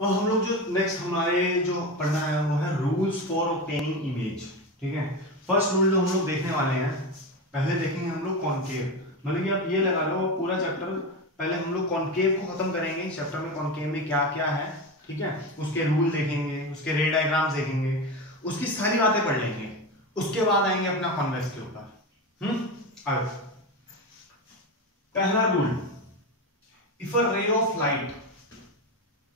और हम लोग जो नेक्स्ट हमारे जो पढ़ना है वो है रूल्स फॉर ऑब्टेनिंग इमेज। ठीक है, फर्स्ट रूल जो हम लोग देखने वाले हैं, पहले देखेंगे हम लोग कॉनकेव। मतलब कि आप ये लगा लो पूरा चैप्टर पहले हम लोग कॉनकेव को खत्म करेंगे। चैप्टर में कॉनकेव में क्या क्या है, ठीक है, उसके रूल देखेंगे, उसके रे डायग्राम्स देखेंगे, उसकी सारी बातें पढ़ लेंगे। उसके बाद आएंगे अपना कॉन्वेक्स के ऊपर। अब पहला rule, if a ray of light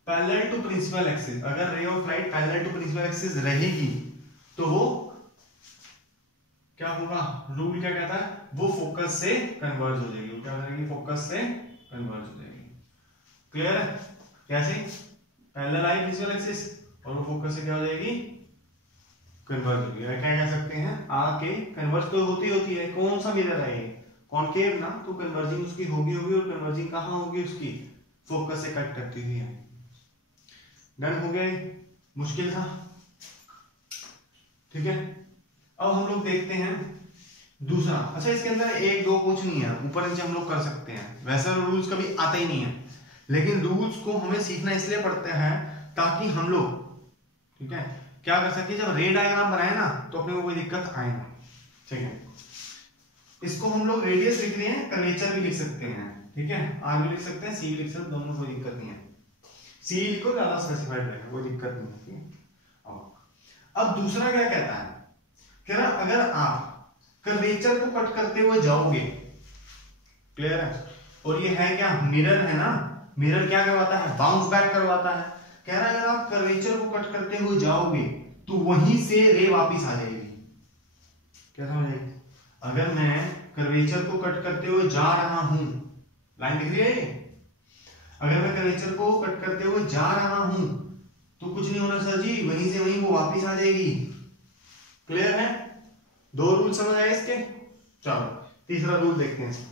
parallel to principal axis, अगर ray of light parallel to principal axis रहेगी तो वो क्या होगा, रूल क्या कहता है, वो फोकस से कन्वर्ज हो जाएगी। क्या हो जाएगी, फोकस से कन्वर्ज हो जाएगी। क्लियर है? कैसे? पैरेलल आई प्रिंसिपल एक्सिस और वो फोकस से क्या हो जाएगी, कन्वर्ज होगी। क्या कह सकते हैं, आके कन्वर्ज तो होती है। कौन सा मिरर है ये, कॉनकेव ना, तो कन्वर्जिंग उसकी होगी और कन्वर्जिंग कहां होगी, उसकी फोकस से कट करती हुई है। डन हो गया, मुश्किल था, ठीक है। अब हम लोग देखते हैं दूसरा। अच्छा, इसके अंदर एक दो कुछ नहीं है, ऊपर नीचे हम लोग कर सकते हैं। वैसे रूल्स कभी आता ही नहीं है, लेकिन रूल्स को हमें सीखना इसलिए पड़ता है ताकि हम लोग, ठीक है, क्या कर सकते हैं, जब रे डायग्राम बनाए ना तो अपने को कोई दिक्कत आए ना। ठीक है, इसको हम लोग रेडियस लिख रहे हैं, कर्वेचर भी लिख सकते हैं, ठीक है, आर भी लिख सकते हैं, सी भी लिख सकते हैं, दोनों कोई दिक्कत नहीं है। सी लिखो ज्यादा स्पेसिफाइड रहेगा, कोई दिक्कत नहीं है। अब दूसरा क्या कहता है, कह रहा अगर आप कर्वेचर को कट करते हुए जाओगे, क्लियर है, और ये है क्या, मिरर है ना, मिरर क्या करवाता है, बाउंस बैक करवाता है। कह रहा है अगर आप कर्वेचर को कट करते हुए जाओगे तो वहीं से रे वापिस आ जाएगी। क्या समझ, अगर मैं कर्वेचर को कट करते हुए जा रहा हूं, लाइन दिख रही है ये, अगर मैं कर्वेचर को कट करते हुए जा रहा हूं तो कुछ नहीं होना सर जी, वहीं से वहीं वो वापिस आ जाएगी। क्लियर है? दो रूल समझ आए इसके। चलो तीसरा रूल देखते हैं।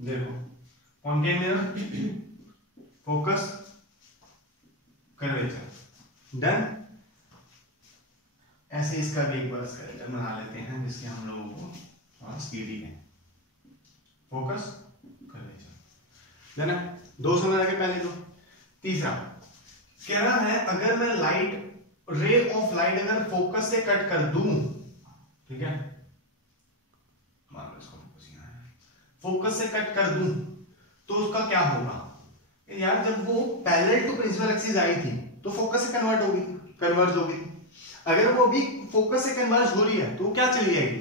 देखो, concave mirror, focus, curvature, done. ऐसे इसका भी एक बार स्केलेटन बना लेते हैं जिससे हम लोगों को और स्पीडी है। फोकस, कर्वेचर, डन है। दो समझ आ गए पहले दो। तीसरा कह रहा है अगर मैं लाइट, रे ऑफ लाइट अगर फोकस से कट कर दूं, ठीक है, मान लो इसको फोकस से कट कर दूं तो उसका क्या होगा यार, जब वो पैरेलल टू प्रिंसिपल एक्सिस आई थी तो फोकस से कन्वर्ज होगी। अगर वो भी फोकस से कन्वर्ज हो रही है तो क्या चली जाएगी,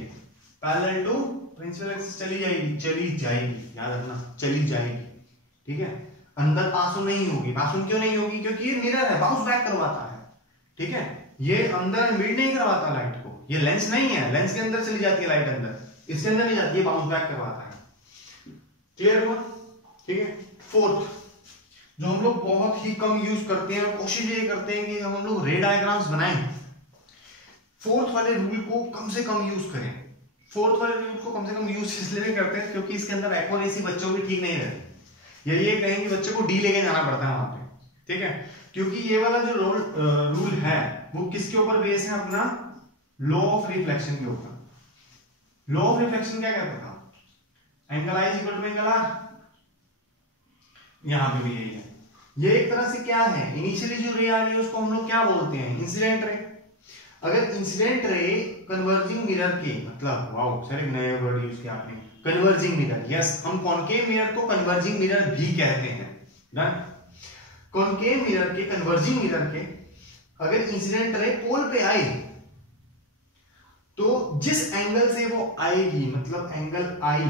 पैरेलल टू प्रिंसिपल एक्सिस चली जाएगी, याद रखना, चली जाएगी, ठीक है। अंदर पास नहीं होगी। पास क्यों नहीं होगी, क्योंकि ये मिरर है, बाउंस बैक करवाता है, ठीक है, ये अंदर एडमिट नहीं करवाता लाइट को। ये लेंस नहीं है, लेंस के अंदर चली जाती है लाइट, अंदर, इसके अंदर नहीं जाती है, बाउंस बैक करवाता है। क्लियर हुआ? ठीक है। फोर्थ, जो हम लोग बहुत ही कम यूज करते हैं और कोशिश ये करते हैं कि हम लोग रे डायग्राम्स बनाएं, फोर्थ वाले रूल को कम से कम यूज करें। फोर्थ वाले रूल को कम से कम यूज इसलिए करते हैं क्योंकि इसके अंदर एक्यूरेसी बच्चों की ठीक नहीं रहती। ये कहें कि बच्चे को डी लेके जाना पड़ता है वहां पे, ठीक है, क्योंकि ये वाला जो रूल है वो किसके ऊपर बेस है, अपना लॉ ऑफ रिफ्लेक्शन के ऊपर। लॉ ऑफ रिफ्लेक्शन क्या कहता था, angle I is equal to angle R. यहां पे भी यही है। ये एक तरह से क्या है, इनिशियली जो रे आ रही है उसको हम लोग क्या बोलते हैं, इंसिडेंट रे। अगर इंसिडेंट रे कन्वर्जिंग मिरर के, मतलब वाओ सर एक नया वर्ड यूज किया आपने, कन्वर्जिंग मिरर। यस, हम कॉनकेव मिरर को कन्वर्जिंग मिरर भी कहते हैं। डन। कॉनकेव मिरर के, कन्वर्जिंग मिरर के अगर इंसिडेंट रे पोल पे आए तो जिस एंगल से वो आएगी, मतलब एंगल आई,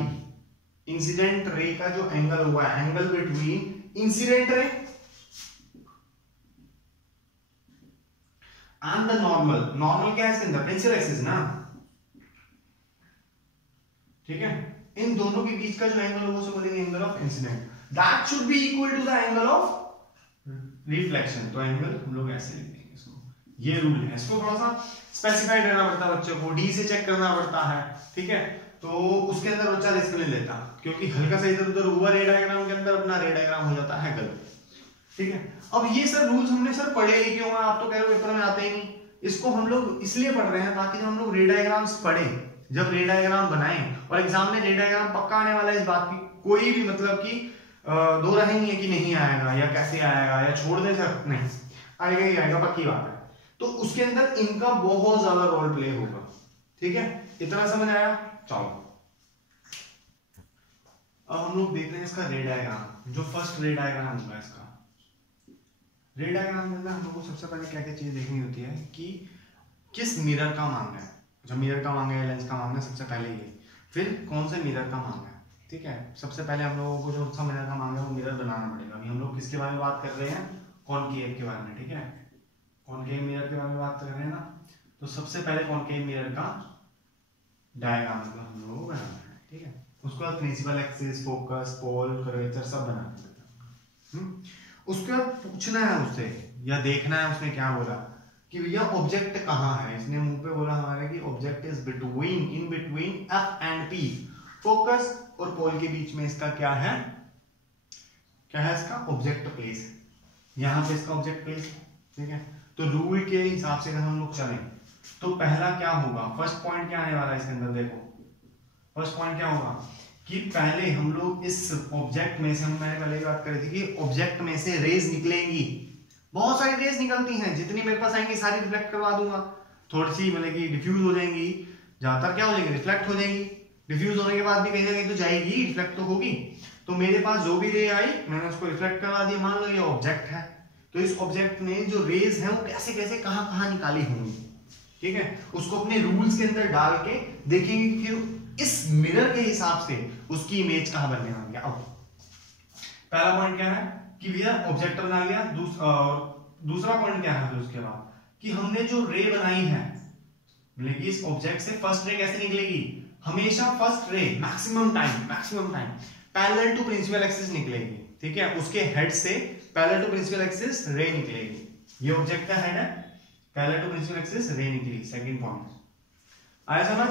इंसिडेंट रे का जो एंगल हुआ है, angle between incident ray and the normal क्या है इसके अंदर, प्रिंसिपल एक्सिस ना, ठीक है, इन दोनों के बीच का जो एंगल होगा उसे बोलेंगे angle of incident. That should be equal to the angle of reflection. तो एंगल हम लोग ऐसे लिख देंगे इसको। ये रूल है, इसको थोड़ा सा स्पेसिफाइड करना पड़ता है बच्चों को, डी से चेक करना पड़ता है, ठीक है, तो उसके अंदर बच्चा रिस्क नहीं लेता, क्योंकि हल्का सा इधर उधर हुआ रे डायग्राम के अंदर अपना रे डायग्राम हो जाता है गलत। ठीक है। अब ये सर रूल्स हमने सर पढ़े ही क्यों हैं? आप तो कह रहे हो पेपर में आते ही नहीं। इसको हम लोग इसलिए पढ़ रहे हैं ताकि जब हम लोग रे डायग्राम्स पढ़े, जब रे डायग्राम बनाएं, और एग्जाम में रे डायग्राम पक्का आने वाला है, इस बात की कोई भी मतलब कि दो राय नहीं है कि नहीं आएगा या कैसे आएगा या छोड़ दे सर, नहीं आएगा ही आएगा, पक्की बात है। तो उसके अंदर इनका बहुत ज्यादा रोल प्ले होगा। ठीक है, इतना समझ आया? चलो अब हम लोग देख रहे हैं इसका रे डायग्राम। जो फर्स्ट रे डायग्राम होगा इसका, रे डायग्राम में हम लोग को सबसे पहले क्या क्या चीज देखनी होती है कि किस मिरर का मांगा है। जब मिरर का मांगा है, लेंस का मांगा है, सबसे पहले ये, फिर कौन से मिरर का मांगा है। ठीक है, सबसे पहले हम लोगों को जो सा मिरर का मांगा है वो मिरर बनाना पड़ेगा। अभी हम लोग किसके बारे में बात कर रहे हैं? कॉनकेव के बारे में। ठीक है, कॉनकेव मिरर के बारे में बात कर रहे हैं ना। तो सबसे पहले कॉनकेव मिरर का डायग्राम हम लोगों को बनाना है। ठीक है, उसके बाद प्रिंसिपल एक्सिस, फोकस, पोल, कर्वेचर सब बनाना है। उसके बाद पूछना है उससे या देखना है उसने क्या बोला कि भैया ऑब्जेक्ट कहाँ है। इसने मुंह पे बोला हमारे कि object is between, in between F and P. Focus और पोल के बीच में इसका क्या है? क्या है इसका? Object place. यहाँ पे इसका ऑब्जेक्ट प्लेस। ठीक है, तो रूल के हिसाब से अगर हम लोग चलें तो पहला क्या होगा? फर्स्ट पॉइंट क्या आने वाला है इसके अंदर? देखो फर्स्ट पॉइंट क्या होगा कि पहले हम लोग इस ऑब्जेक्ट में से, मैंने पहले बात करी थी कि ऑब्जेक्ट में से रेज निकलेंगी। बहुत सारी रेज निकलती हैं, जितनी मेरे पास आएंगी सारी रिफ्लेक्ट करवा दूंगा। थोड़ी सी मतलब कि डिफ्यूज हो जाएंगी, ज्यादातर क्या हो जाएंगी? रिफ्लेक्ट हो जाएंगी। डिफ्यूज होने के बाद भी कहीं ना कहीं तो जाएगी, रिफ्लेक्ट तो होगी। तो मेरे पास जो भी रे आई मैंने उसको रिफ्लेक्ट करवा दिया। मान लो ये ऑब्जेक्ट है, तो इस ऑब्जेक्ट में जो रेज है वो कैसे कैसे कहां कहां निकाली होंगी। ठीक है, उसको अपने रूल्स के अंदर डाल के देखेंगे, फिर इस मिरर के हिसाब से उसकी इमेज कहां बनने वाली है। अब पहला पॉइंट क्या है कि भैया ऑब्जेक्ट बना लिया। दूसरा पॉइंट क्या है फिर उसके बाद कि हमने जो रे बनाई है, मतलब इस ऑब्जेक्ट से फर्स्ट रे कैसे निकलेगी? हमेशा first ray maximum time parallel to principal axis निकलेगी। ठीक है, उसके हेड से पैरेलल टू प्रिंसिपल एक्सिस रे निकलेगी। ये ऑब्जेक्ट का हेड है, पैरेलल टू प्रिंसिपल एक्सिस रे निकली। सेकंड पॉइंट आया समझ?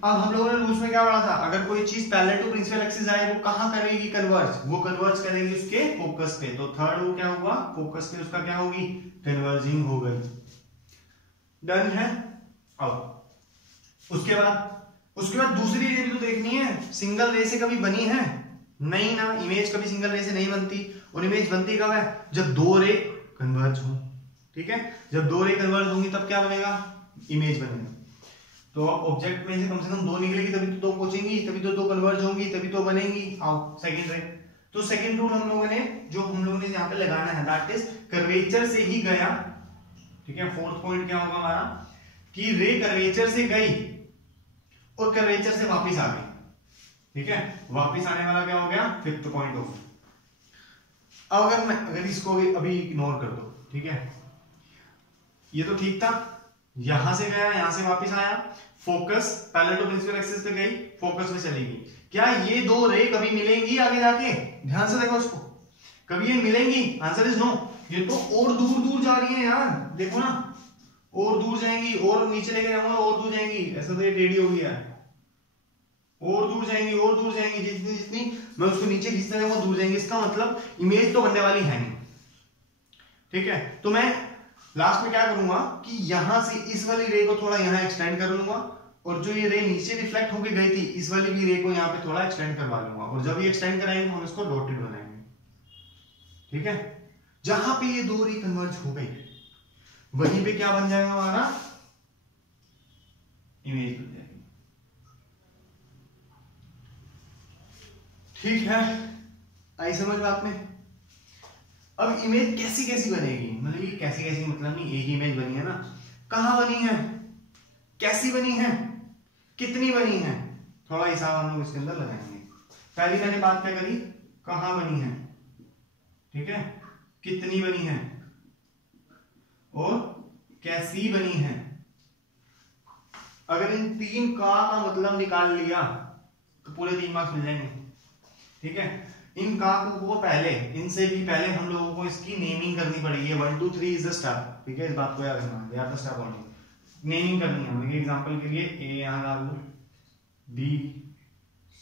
अब हम लोगों ने रूल्स में क्या पढ़ा था? अगर कोई चीज पैरेलल टू प्रिंसिपल एक्सिस आए वो कहां करेगी कन्वर्ज? वो कन्वर्ज करेगी उसके फोकस पे। तो थर्ड वो क्या हुआ? फोकस पे उसका क्या होगी? कन्वर्जिंग हो गई। डन है। अब उसके बाद दूसरी रे भी तो देखनी है। सिंगल रे से कभी बनी है? नहीं ना, इमेज कभी सिंगल रे से नहीं बनती। और इमेज बनती कब है? जब दो रे कन्वर्ज हो। ठीक है, जब दो रे कन्वर्ज होंगी तब क्या बनेगा? इमेज बनेगा। तो ऑब्जेक्ट में से कम 2 निकलेगी तभी तो 2 पहुंचेंगी, तभी तो 2 कन्वर्ज होंगी, तभी तो बनेंगी। आओ सेकंड रे। तो सेकंड रूल हम लोगों ने यहाँ पे लगाना है, दैट इज कर्वेचर से ही गया। ठीक है, फोर्थ पॉइंट क्या होगा हमारा कि रे कर्वेचर से गई और कर्वेचर से वापस आ गई। ठीक है, वापस आने वाला क्या हो गया? फिफ्थ पॉइंट हो गया। अब अगर इसको अभी इग्नोर कर दो, ठीक है, ये तो ठीक था, यहां से गया, यहां से वापस आया, focus parallel to principal axis पे गई, फोकस पे चली गई। क्या ये दो रे कभी मिलेंगी आगे जाके? ध्यान से देखो इसको, कभी ये मिलेंगी? Answer is no. ये तो और दूर दूर जा रही है यार, देखो ना, और दूर जाएंगी, और नीचे लेके जाऊंगा और दूर जाएंगी। ऐसा तो ये टेढ़ी हो गया है, और दूर जाएंगी, और दूर जाएंगी, जितनी जितनी मैं उसको नीचे खींचता जाऊंगा दूर जाएंगी। इसका मतलब इमेज तो बनने वाली है नहीं। ठीक है, तो मैं लास्ट में क्या करूंगा कि यहां से इस वाली रे को थोड़ा यहां एक्सटेंड कर लूंगा, और जो ये रे नीचे रिफ्लेक्ट होके गई थी इस वाली भी रे को यहां पे थोड़ा एक्सटेंड करवा लूंगा, और जब ये एक्सटेंड कराएंगे हम इसको डॉटेड बनाएंगे। ठीक है, जहां पे ये दो रे कन्वर्ज हो गई वहीं पे क्या बन जाएगा? हमारा इमेज बन जाएगी। ठीक है, आई समझ बात में? अब इमेज कैसी कैसी बनेगी, मतलब ये कैसी कैसी मतलब नहीं, एक ही इमेज बनी है ना, कहां बनी है, कैसी बनी है, कितनी बनी है, थोड़ा हिसाब हम लोग इसके अंदर लगाएंगे। पहली मैंने बात क्या करी? कहां बनी है, ठीक है, कितनी बनी है और कैसी बनी है। अगर इन 3 का मतलब निकाल लिया तो पूरे 3 मार्क्स मिल जाएंगे। ठीक है, इन का को पहले, इनसे भी पहले हम लोगों को इसकी नेमिंग करनी पड़ेगी। 1 2 3 इज द स्टेप। ठीक है, इस बात को याद रखना, they are the step only. Naming करनी है। देखिए एग्जांपल के लिए ए यहां डाल दो, बी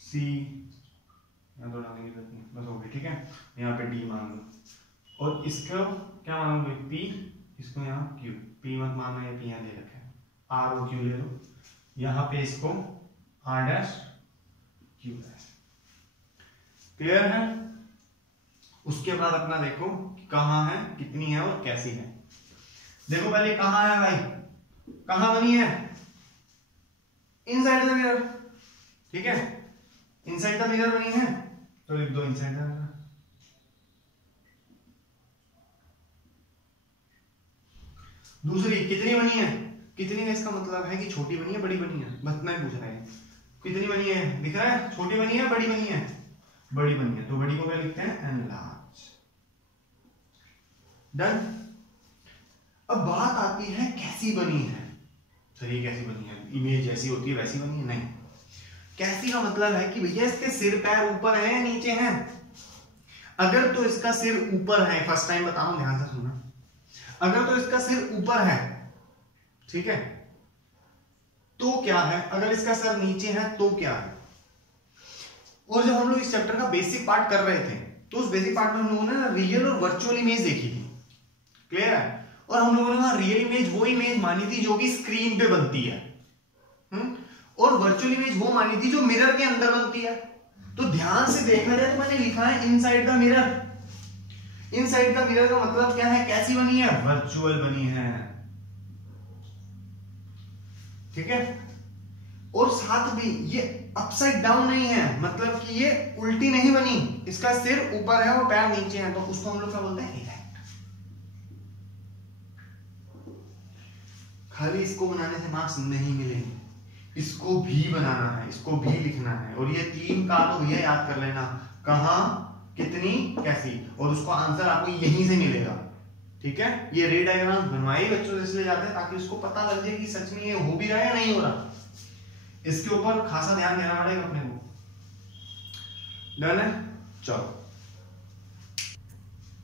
सी यहां तो डालने की जरूरत नहीं, बस हो गई। ठीक है, यहाँ पे डी मान लो, और इसको क्या मानोगे P, इसको यहाँ Q, P मत मानना, ये P यहाँ दे रखा है, R और Q ले लो, यहाँ पे इसको R dash Q dash. Clear है? उसके बाद अपना देखो कहाँ है, कितनी है और कैसी है। देखो पहले कहाँ है भाई, कहाँ बनी है, इनसाइड द मिरर, ठीक है, इनसाइड द मिरर बनी है, तो लिख दो इनसाइड द मिरर। दूसरी कितनी बनी है, कितनी है इसका मतलब है कि छोटी बनी है बड़ी बनी है, बस मैं पूछ रहा है कितनी बनी है, दिख रहा है, छोटी बनी है बड़ी बनी है, बड़ी बनी है, तो बड़ी को क्या लिखते हैं एनलार्ज। डन। अब बात आती है कैसी बनी है। सर ये कैसी बनी है, इमेज जैसी होती है वैसी बनी है? नहीं, कैसी का मतलब है कि भैया इसके सिर पैर ऊपर है या नीचे हैं। अगर तो इसका सिर ऊपर है, फर्स्ट टाइम बता रहा हूं ध्यान से सुनना, अगर तो इसका सिर ऊपर है, ठीक है, तो क्या है, अगर इसका सर नीचे है तो क्या है। और जब हम लोग इस चैप्टर का बेसिक पार्ट कर रहे थे तो उस बेसिक पार्ट में हम लोगों ने रियल और वर्चुअल इमेज देखी थी, क्लियर है, और हम लोगों ने कहा रियल इमेज वो इमेज मानी थी जो कि स्क्रीन पे बनती है, और वर्चुअल इमेज वो मानी थी जो मिरर के अंदर बनती है। तो ध्यान से देखना जाए तो मैंने लिखा है inside the mirror. Inside the mirror का मतलब क्या है, कैसी बनी है, वर्चुअल बनी है, ठीक है। और साथ भी ये अपसाइड डाउन नहीं है, मतलब कि ये उल्टी नहीं बनी, इसका सिर ऊपर है और पैर नीचे है, तो उसको हम लोग क्या बोलते हैं, इरेक्ट। खाली इसको बनाने से मार्क्स नहीं मिलेंगे, इसको भी बनाना है, इसको भी लिखना है, और ये तीन का तो भैया याद कर लेना, कहां, कितनी, कैसी, और उसको आंसर आपको यहीं से मिलेगा, ठीक है। ये रे डायग्राम बनवाई बच्चों से इसलिए जाते हैं ताकि उसको पता लग जाए कि सच में ये हो भी रहा है या नहीं हो रहा। इसके ऊपर खासा ध्यान देना पड़ेगा अपने को। डन है, चलो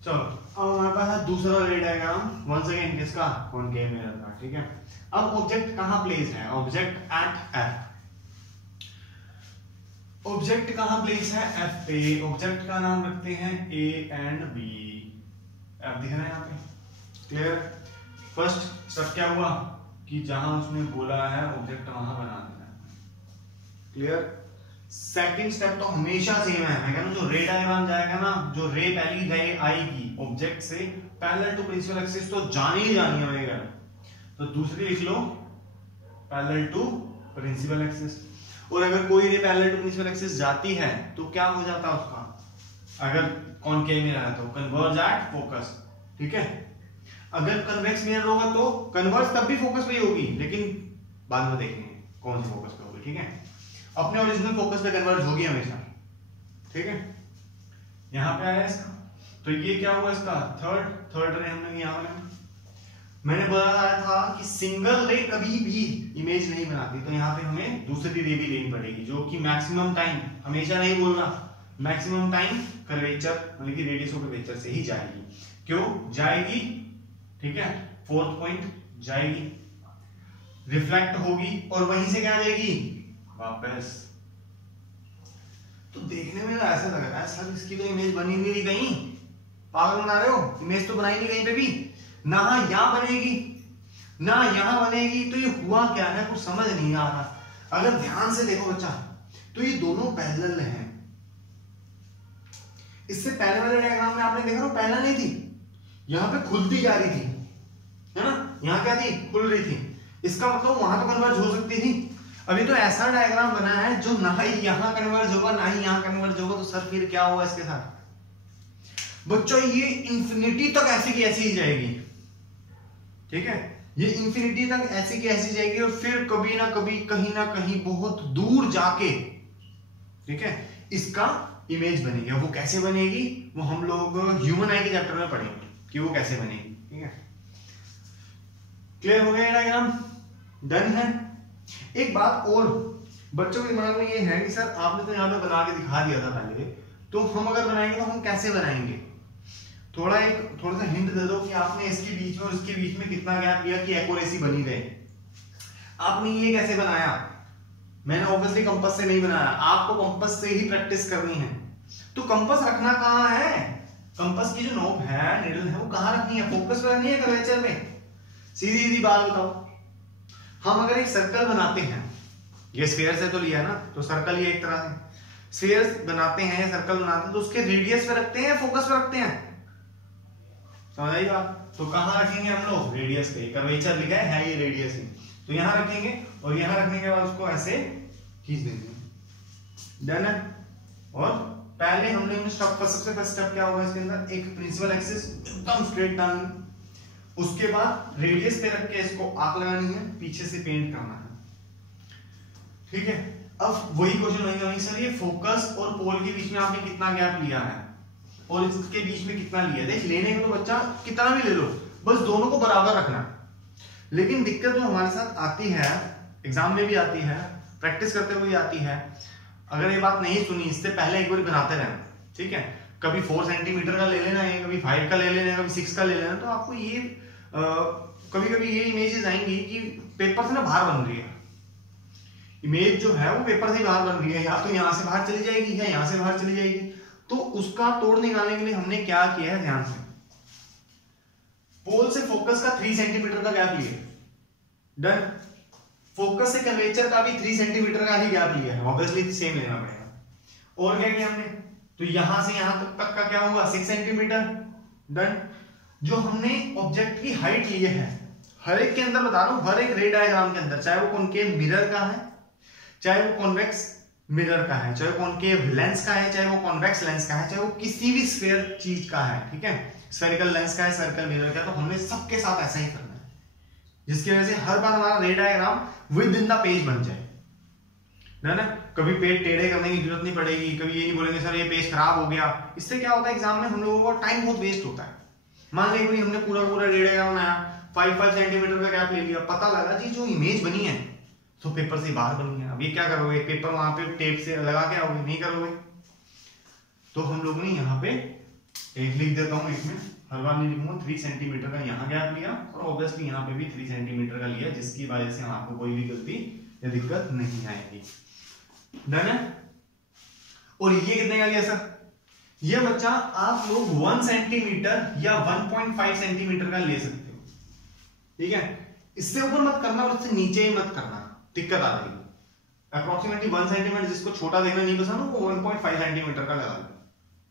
चलो अब हमारे पास है दूसरा रे डायग्राम, वंस अगेन किसका, कॉनकेव मिरर का, ठीक है। अब ऑब्जेक्ट कहां प्लेस है, ऑब्जेक्ट एट एफ, ऑब्जेक्ट कहां प्लेस है, एफ पे। ऑब्जेक्ट का नाम रखते हैं ए एंड बी, एफ दिख रहा है यहाँ पे, क्लियर। फर्स्ट स्टेप क्या हुआ कि जहां उसने बोला है ऑब्जेक्ट वहां बना देना, क्लियर। सेकंड स्टेप तो हमेशा सेम है, मैं कह रहा हूं जो रे डायग्राम जाएगा ना, जो रे पहली रे आएगी ऑब्जेक्ट से पैरेलल टू प्रिंसिपल एक्सिस तो जानी ही जानी है वगैरह, तो दूसरी लिख लो पैरेलल टू प्रिंसिपल एक्सिस। और अगर कोई ray parallel to principal axis जाती है तो क्या हो जाता है उसका, अगर कॉनकेव मिरर है तो कन्वर्ज एट फोकस, ठीक है। अगर कन्वेक्स मिरर होगा तो कन्वर्ज तब भी फोकस पे ही होगी, लेकिन बाद में देखेंगे कौन से फोकस पे होगी, ठीक है। अपने ओरिजिनल फोकस पे कन्वर्ज होगी हमेशा, ठीक है। यहां पे आया इसका, तो ये क्या हुआ इसका थर्ड रे हमने यहां बनाया। मैंने बताया था कि सिंगल रे कभी भी इमेज नहीं बनाती, तो यहाँ पे हमें दूसरी रे भी लेनी पड़ेगी जो कि मैक्सिमम टाइम, हमेशा नहीं बोलना, मैक्सिमम टाइम कर्वेचर मतलब कि रेडियस ऑफ कर्वेचर से ही जाएगी। क्यों जाएगी, ठीक है, फोर्थ पॉइंट जाएगी, रिफ्लेक्ट होगी और वहीं से क्या जाएगी वापस। तो देखने में ऐसा लग रहा है सर इसकी तो इमेज बनी नहीं रही कहीं, पागल बना रहे हो, इमेज तो बनाई नहीं कहीं पे भी, ना यहां बनेगी ना यहां बनेगी, तो ये हुआ क्या है कुछ समझ नहीं आ रहा। अगर ध्यान से देखो बच्चा तो ये दोनों पैरेलल हैं। इससे पहले वाले डायग्राम में आपने देखा पैरेलल नहीं थी, यहां पे खुलती जा रही थी, है ना, यहां क्या थी खुल रही थी, इसका मतलब वहां तो कन्वर्ज हो सकती थी। अभी तो ऐसा डायग्राम बना है जो ना ही यहां कन्वर्ज होगा ना ही यहां कन्वर्ज होगा, तो सर फिर क्या होगा इसके साथ बच्चों, ये इंफिनिटी तक ऐसी की ऐसी ही जाएगी, ठीक है, ये इंफिनिटी तक ऐसी की ऐसी जाएगी और फिर कभी ना कभी कहीं ना कहीं बहुत दूर जाके, ठीक है, इसका इमेज बनेगी। वो कैसे बनेगी वो हम लोग ह्यूमन आई के चैप्टर में पढ़ेंगे कि वो कैसे बनेगी, ठीक है। क्लियर हो गया डायग्राम, डन है। एक बात और बच्चों के दिमाग में ये है कि सर आपने तो यहाँ पे बना के दिखा दिया था पहले, तो हम अगर बनाएंगे तो हम कैसे बनाएंगे, थोड़ा सा हिंट दे दो कि आपने इसके बीच में और इसके बीच में कितना गैप लिया कि एक्यूरेसी बनी रहे। आपने ये कैसे बनाया, मैंने ऑब्वियसली कंपास से नहीं बनाया, आपको कंपास से ही प्रैक्टिस करनी है। तो कंपास रखना कहाँ है, कंपास की जो नोक है, निडल है, वो कहाँ रखनी है? फोकस पर रखनी है, कर्वेचर में? सीधी सीधी बात बताओ। हम अगर एक सर्कल बनाते हैं, ये स्फीयर से तो लिया है ना, तो सर्कल ये एक तरह से स्फीयर बनाते हैं या सर्कल बनाते हैं, तो उसके रेडियस पे रखते हैं या फोकस पे रखते हैं? समझ आई बात? तो कहाँ रखेंगे हम लोग? रेडियस पे। कर्वेचर लिखा है ये रेडियस है, तो यहाँ रखेंगे और यहाँ रखने के बाद उसको ऐसे खींच देंगे। डन है। और पहले हमने सबसे फर्स्ट स्टेप क्या होगा इसके अंदर? एक प्रिंसिपल एक्सिस एकदम स्ट्रेट डालनी, उसके बाद रेडियस पे रख के इसको आर्क लगानी है, पीछे से पेंट करना है। ठीक है। अब वही क्वेश्चन वही सर ये फोकस और पोल के बीच में आपने कितना गैप लिया है और इसके बीच में कितना लिया? देख, लेने को तो बच्चा कितना भी ले लो, बस दोनों को बराबर रखना। लेकिन दिक्कत जो हमारे साथ आती है, एग्जाम में भी आती है, प्रैक्टिस करते हुए आती है, अगर ये बात नहीं सुनी इससे पहले एक बार बनाते रहना, ठीक है? कभी 4 सेंटीमीटर का ले लेना है, कभी 5 का ले लेना है, कभी 6 का ले लेना, तो आपको ये कभी कभी ये इमेजेस आएंगी कि पेपर से ना बाहर बन रही है। इमेज जो है वो पेपर से बाहर बन रही है, या तो यहाँ से बाहर चली जाएगी या यहाँ से बाहर चली जाएगी। तो उसका तोड़ निकालने के लिए हमने क्या किया है, ध्यान से, पोल से फोकस का 3 सेंटीमीटर का गैप लिया। डन। फोकस से कर्वेचर का भी 3 सेंटीमीटर का ही गैप लिया है, ऑब्वियसली सेम लेना पड़ेगा। और क्या किया हमने? तो यहां से यहां तक का क्या होगा? 6 सेंटीमीटर। डन। जो हमने ऑब्जेक्ट की हाइट ली है, हर एक के अंदर बता रहा हूं, हर एक रे डायग्राम के अंदर, चाहे वो कॉनकेव मिरर का है, चाहे वो कॉन्वेक्स मिरर का है, चाहे वो कॉनकेव लेंस का है, चाहे वो कॉन्वेक्स लेंस का है, चाहे वो किसी भी स्फीयर चीज का है, ठीक है, स्फेरिकल लेंस का है, सर्कल मिरर का है, तो हमने सबके साथ ऐसा ही करना है, जिसकी वजह से हर बार हमारा रे diagram with in the page बन जाए ना। कभी पेज टेढ़े करने की जरूरत नहीं पड़ेगी, कभी ये नहीं बोलेंगे सर ये पेज खराब हो गया। इससे क्या होता है, एग्जाम में हम लोगों को टाइम बहुत वेस्ट होता है। मान लीजिए हमने पूरा रे डायग्राम बनाया, 5 सेंटीमीटर का गैप ले लिया, पता लगा जी जो इमेज बनी है तो पेपर से बाहर बनी है। अब ये क्या करोगे? पेपर वहां पे टेप से लगा के आओगे? नहीं करोगे। तो हम लोग ने यहाँ पे एक लिख देता हूँ, इसमें हर बार नहीं लिखूंगा, 3 सेंटीमीटर का यहाँ गैप लिया और ऑब्वियसली यहाँ पे भी 3 सेंटीमीटर का लिया, जिसकी वजह से आपको कोई भी गलती या दिक्कत नहीं आएगी। डन है। और ये कितने का लिया सर? ये बच्चा आप लोग 1 सेंटीमीटर या 1.5 सेंटीमीटर का ले सकते हो, ठीक है? इससे ऊपर मत करना और इससे नीचे ही मत करना, दिक्कत आ जाएगी। अप्रोक्सीमेटली 1 सेंटीमीटर, जिसको छोटा देखना नहीं पसंद वो 1.5 सेंटीमीटर का लगा लो।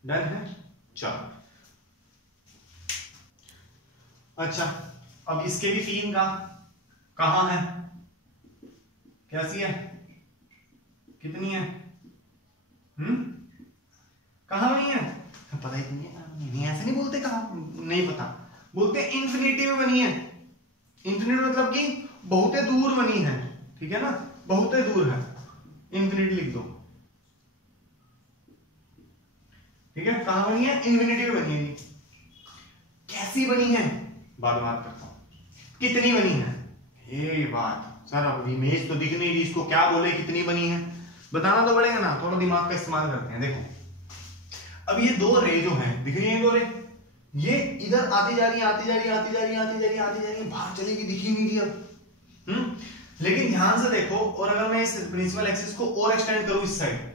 डन है। चलो अच्छा, अब इसके भी 3 का कहां है, कैसी है, कितनी है? कहां बनी है? पता ही नहीं, ऐसे नहीं बोलते, कहां नहीं पता, बोलते इंफिनिटी में बनी है। इंफिनिटी मतलब कि बहुत दूर बनी है, ठीक है ना, बहुत दूर है, इंफिनिटी लिख दो, ठीक है? कहां बनी है? इंफिनिटी में बनी है। कैसी बनी है बात करता हूं, कितनी बनी है ये बात। सर अब इमेज तो दिख नहीं रही, इसको क्या बोले, कितनी बनी है, बताना तो पड़ेगा ना, थोड़ा दिमाग का इस्तेमाल करते हैं। देखो अब ये 2 रे जो है, दिख रही है 2 रे, ये इधर आती जा रही है, आती जा रही है, आती जा रही है, आती जा रही है, आती जा रही है, बाहर चलेगी, दिखी नहीं रही अब। लेकिन ध्यान से देखो, और अगर मैं इस प्रिंसिपल एक्सिस को और एक्सटेंड करूं इस साइड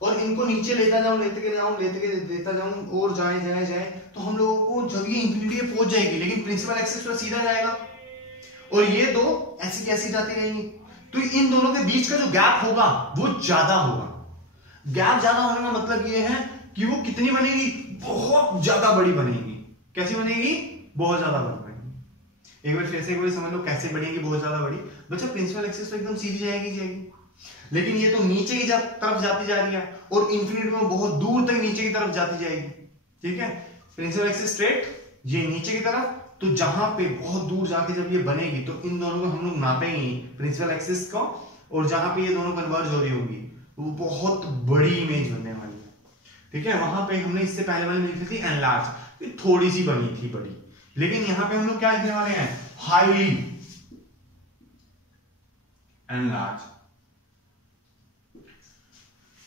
और इनको नीचे लेता जाऊं, लेता जाऊं और जाए, तो हम लोगों को जब ये इंफिनिटी पे पहुंच जाएगी, लेकिन प्रिंसिपल एक्सिस पर सीधा जाएगा और ये 2 ऐसी कैसी जाती रहेंगी, तो इन दोनों के बीच का जो गैप होगा वो ज्यादा होगा। गैप ज्यादा होने का मतलब ये है कि वो कितनी बनेगी, बहुत ज्यादा बड़ी बनेगी। कैसी बनेगी? बहुत ज्यादा बड़ी बनेगी। एक बार फिर से एक बार समझ लो कैसे बनेगी बहुत ज्यादा बड़ी। बच्चा प्रिंसिपल एक्सिस तो एकदम सीधी जाएगी, लेकिन ये तो नीचे की तरफ जाती जा रही है और इंफिनिटी में बहुत दूर तक नीचे की तरफ जाती जाएगी, ठीक है? प्रिंसिपल एक्सिस स्ट्रेट, ये नीचे की तरफ, तो जहां पे बहुत दूर जाके जब ये बनेगी तो इन दोनों को हम लोग नापेंगे प्रिंसिपल एक्सिस को, और जहां पे ये दोनों कन्वर्ज हो रही होगी वो बहुत बड़ी इमेज बनने वाली है, ठीक है? वहां पे हमने इससे पहले वाले में लिखी थी एनलार्ज, थोड़ी सी बनी थी बड़ी, लेकिन यहां पे हम लोग क्या लिखने वाले हैं? Highly enlarge.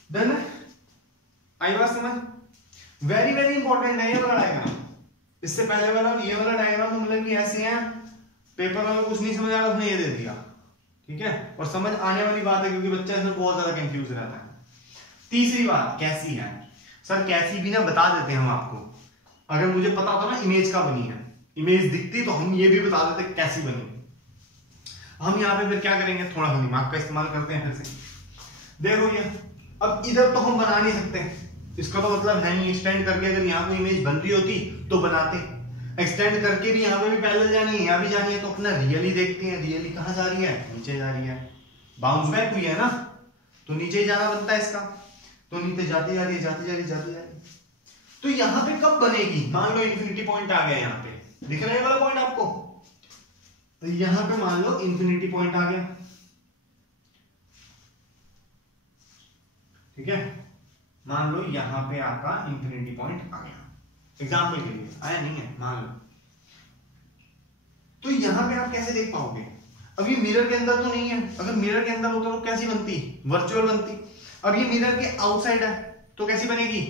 देन आई बात समझ? वेरी वेरी इंपॉर्टेंट है ये वाला डायग्राम। इससे पहले वाला ये वाला डायग्राम तो मतलब कि ऐसे है, पेपर में कुछ नहीं समझ आया उसने ये दे दिया, ठीक है? और समझ आने वाली बात है क्योंकि बच्चा इसमें बहुत ज्यादा कंफ्यूज रहता है। तीसरी बात कैसी है? सर कैसी भी ना बता देते हैं हम आपको, अगर मुझे पता होता ना इमेज का बनी है, इमेज दिखती तो हम ये भी बता देते कैसी बनी। हम यहाँ पे फिर क्या करेंगे, थोड़ा सा दिमाग का इस्तेमाल करते हैं फिर से। देखो ये अब इधर तो हम बना नहीं सकते, इसका तो मतलब है नहीं एक्सटेंड करके अगर यहाँ पे इमेज बन रही होती तो बनाते। एक्सटेंड करके भी यहाँ पे भी पैरेलल जानी है, यहाँ भी जानी है, तो अपना रियली देखते हैं, रियली कहाँ जा रही है, नीचे जा रही है, बाउंस बैक हुई है ना, तो नीचे ही जाना बनता है इसका, तो नीचे जाती जा रही है, जाती जा रही है, जाती जा रही है। तो यहाँ पे कब बनेगी, मान लो इन्फिनिटी पॉइंट आ गया, यहाँ पे दिख रहा है वाला पॉइंट आपको, तो यहाँ पे मान लो इन्फिनिटी पॉइंट आ गया, ठीक है, मान लो यहाँ पे आपका इन्फिनिटी पॉइंट आ गया, एग्जाम्पल के लिए आया नहीं है, मान लो। तो यहाँ पे आप कैसे देख पाओगे, अब ये मिरर के अंदर तो नहीं है, अगर मिरर के अंदर होता तो कैसी बनती, वर्चुअल बनती। अब ये मिरर के आउटसाइड है तो कैसी बनेगी,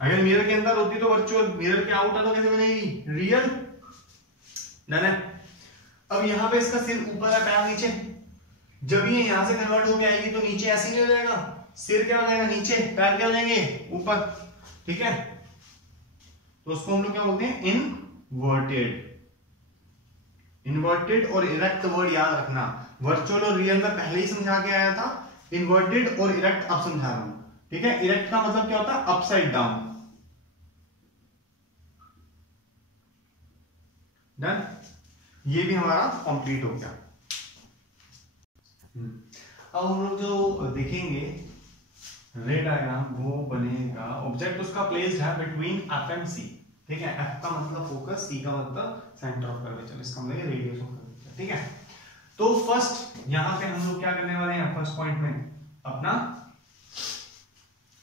अगर मिरर के अंदर होती तो वर्चुअल, मिरर के आउट है तो कैसे बनेगी, रियल। डन है। अब यहाँ पे इसका सिर ऊपर है, पैर नीचे, जब ये यहां से कन्वर्ट होके आएगी तो नीचे ऐसे नहीं हो जाएगा, सिर क्या हो जाएगा नीचे, पैर क्या हो जाएंगे ऊपर, ठीक है, तो उसको हम लोग क्या बोलते हैं, इनवर्टेड। इन्वर्टेड और इरेक्ट वर्ड याद रखना, वर्चुअल और रियल में पहले ही समझा के आया था, इन्वर्टेड और इरेक्ट अब समझा रहा हूं, ठीक है। इरेक्ट का मतलब क्या होता है, अपसाइड डाउन। डन, ये भी हमारा कंप्लीट हो गया। अब हम लोग जो देखेंगे रे डायग्राम, वो बनेगा ऑब्जेक्ट उसका प्लेस्ड है बिटवीन एफ एंड सी, ठीक है, एफ का मतलब फोकस, सी का मतलब सेंटर ऑफ कर्वेचर, इसका मतलब रेडियस ऑफ कर्वेचर, ठीक है। तो फर्स्ट यहां पे हम लोग क्या करने वाले हैं, फर्स्ट पॉइंट में अपना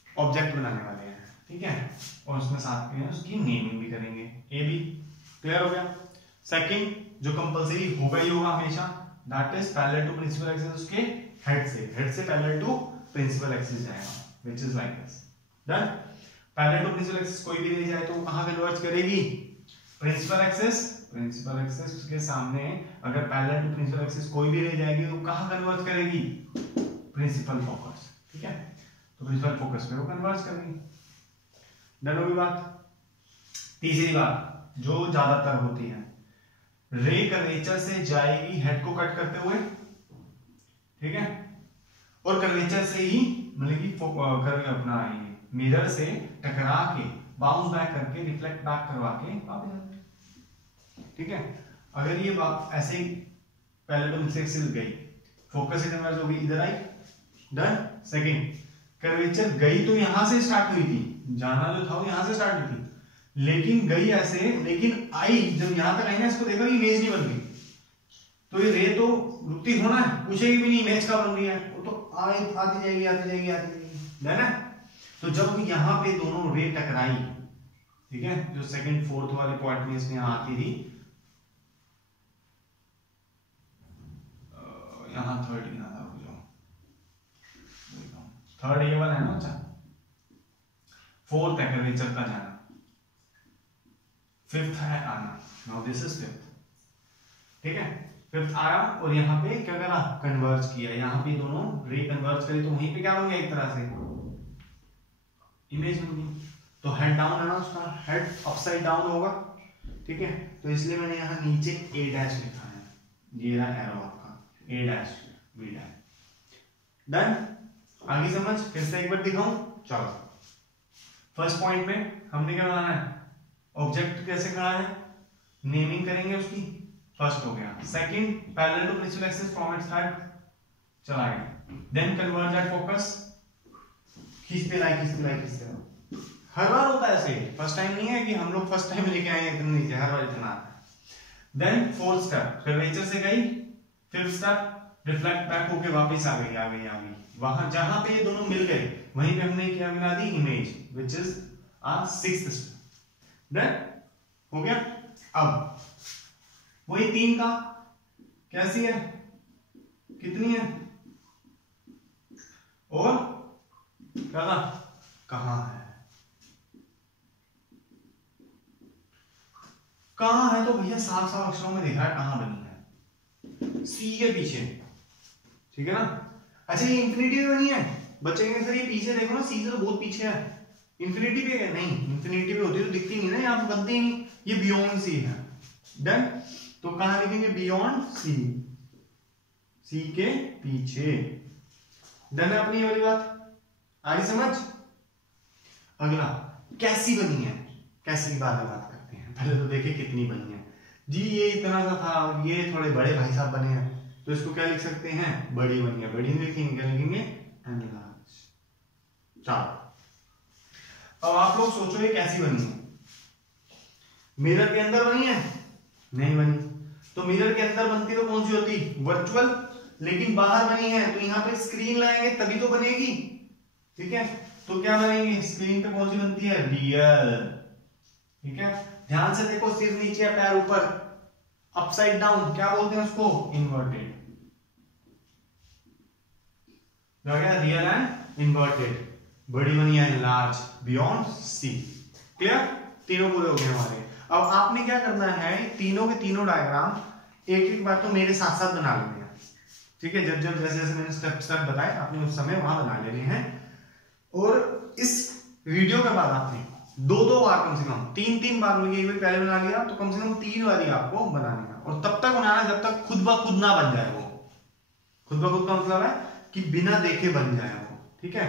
ऑब्जेक्ट बनाने वाले हैं, ठीक है, और उसमें साथ में उसकी नेमिंग भी करेंगे, ए बी, क्लियर हो गया। सेकंड जो कंपलसरी होगा ही होगा हमेशा, that is parallel to principal axis, उसके हेड से पैरेलल टू प्रिंसिपल एक्सिस जाएगा, which is like this. Done. Parallel to principal axis कोई भी ले जाए तो कहां कन्वर्ज करेगी, प्रिंसिपल एक्सिस, प्रिंसिपल एक्सिस के सामने अगर पैरेलल टू प्रिंसिपल एक्सिस कोई भी ले जाएगी तो कहां कन्वर्ज करेगी, प्रिंसिपल फोकस, ठीक है, तो प्रिंसिपल फोकस पे वो कन्वर्ज करेगी। डन होगी बात। तीसरी बात जो ज्यादातर होती है, रे कर्वेचर से जाएगी हेड को कट करते हुए, ठीक है, और कर्वेचर से ही मतलब कि अपना मिरर से टकरा के बाउंस बैक करके रिफ्लेक्ट बैक करवा के वापस आती है, ठीक है। अगर ये बात ऐसे ही पैरेलल टू एक्सिस गई, फोकस से कन्वर्ज होगी, इधर आई, डन। सेकंड कर्वेचर गई तो यहां से स्टार्ट हुई थी, जाना जो था वो यहां से स्टार्ट हुई थी, लेकिन गई ऐसे, लेकिन आई जब यहां तक आई ना, इसको देखा कि इमेज नहीं बन गई, तो ये रे तो रुकती होना है, पूछेगी भी नहीं इमेज का बन रही है, वो तो आती जाएगी आती जाएगी आती जाएगी, है ना। तो जब यहां पे दोनों रे टकराई, ठीक है, जो सेकंड फोर्थ वाले पॉइंट में इसमें यहां आती थी, यहां थर्ड ही ना था, थर्ड ये वाला है ना, अच्छा फोर्थ है कर्वेचर का जाना, फिफ्थ है आना, नाउ दिस इज फिफ्थ, ठीक है, फिफ्थ आया और यहाँ पे क्या करा, कन्वर्ज किया, यहाँ पे दोनों रे कन्वर्ज करी तो वहीं पे क्या बन गया, एक तरह से इमेज बन गई। तो हेड डाउन है ना, उसका हेड अपसाइड डाउन होगा, ठीक है, तो इसलिए मैंने यहाँ नीचे ए डैश लिखा है, ये रहा एरो आपका, ए डैश बी डैश। डन, आगे समझ, फिर से एक बार दिखाऊं, चलो। फर्स्ट पॉइंट में हमने क्या बनाना है, ऑब्जेक्ट कैसे खड़ा है, नेमिंग करेंगे उसकी, फर्स्ट हो गया। Second parallel to principal axis from its head, चला गया, देन कन्वर्ज दैट फोकस, खींचते लाई खींचते लाई खींचते लाई, हर बार होता है ऐसे, फर्स्ट टाइम नहीं है कि हम लोग फर्स्ट टाइम लेके आए हैं इतना नीचे, हर बार इतना आता है। देन फोर्थ स्टेप कर्वेचर से गई, फिफ्थ स्टेप रिफ्लेक्ट बैक होके वापस आ गई, वहां जहां पे ये दोनों मिल गए वहीं पे हमने क्या बना दी, image, which is our sixth step. Done हो गया। अब वही तीन का कैसी है, कितनी है, और क्या था, कहां है, कहां है, तो भैया साफ साफ अक्षरों में देखा है कहां बनी है, सी के पीछे, ठीक है ना। अच्छा ये इंफिनिटी में बनी है, बच्चे कहेंगे सर ये पीछे देखो ना, सी से तो बहुत पीछे है, इंफिनिटी पे है नहीं, इंफिनिटी पे होती तो दिखती नहीं ना, यहाँ पे बनती नहीं, ये बियॉन्ड सी है। डन, तो कहां लिखेंगे, बियॉन्ड सी, सी के पीछे। डन है अपनी ये वाली बात, आ गई समझ। अगला कैसी बनी है, कैसी की बात करते हैं। पहले तो देखे कितनी बनी है जी, ये इतना सा था, ये थोड़े बड़े भाई साहब बने हैं, तो इसको क्या लिख सकते हैं, बड़ी बनी है। बड़ी नहीं लिखेंगे, क्या लिखेंगे, एनलार्ज। चलो अब आप लोग सोचो ये कैसी बनी है। मिरर के अंदर बनी है, नहीं बनी। तो मिरर के अंदर बनती तो कौन सी होती, वर्चुअल, लेकिन बाहर बनी है तो यहाँ पे स्क्रीन लाएंगे तभी तो बनेगी, ठीक है। तो क्या बनेगी, स्क्रीन पे कौन सी बनती है, रियल, ठीक है। ध्यान से देखो, सिर नीचे है पैर ऊपर, अपसाइड डाउन, क्या बोलते हैं उसको, इन्वर्टेड। Real and inverted. बड़ी बनी है, लार्ज, बियॉन्ड सी। क्लियर, तीनों पूरे हो गए हमारे। अब आपने क्या करना है, तीनों के तीनों डायग्राम एक एक बार तो मेरे साथ साथ बना लेने हैं, ठीक है। जब जब जैसे जैसे मैंने स्टेप स्टेप बताए आपने उस समय वहां बना लेने हैं। और इस वीडियो के बाद आपने दो दो बार, कम से कम तीन तीन बार, एक बार पहले बना लिया तो कम से कम 3 बार आपको बनानी है। और तब तक बनाना जब तक खुद ब खुद ना बन जाए वो। खुद ब खुद का मतलब है कि बिना देखे बन जाए वो, ठीक है।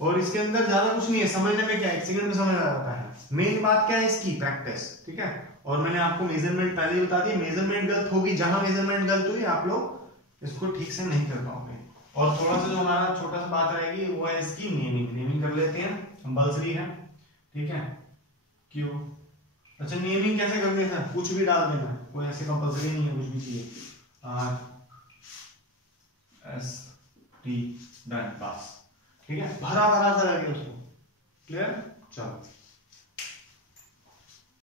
और इसके अंदर ज्यादा कुछ नहीं है, समझने में क्या है, 1 सेकंड में समझ आ जाता है। मेन बात क्या है इसकी, प्रैक्टिस, ठीक है। और मैंने आपको मेजरमेंट पहले ही बता दी, मेजरमेंट गलत होगी, जहां मेजरमेंट गलत हुई आप लोग इसको ठीक से नहीं कर पाओगे। और थोड़ा सा जो हमारा छोटा सा बात रहेगी वो है इसकी नेमिंग। नेमिंग कर लेते हैं, कंपल्सरी है, ठीक है। क्यों, अच्छा नेमिंग कैसे करते हैं, कुछ भी डाल देना, कोई ऐसे कंपल्सरी नहीं है, कुछ भी चाहिए, RST डन, बस, ठीक है। भरा भरा सा लगे उसको, क्लियर। चलो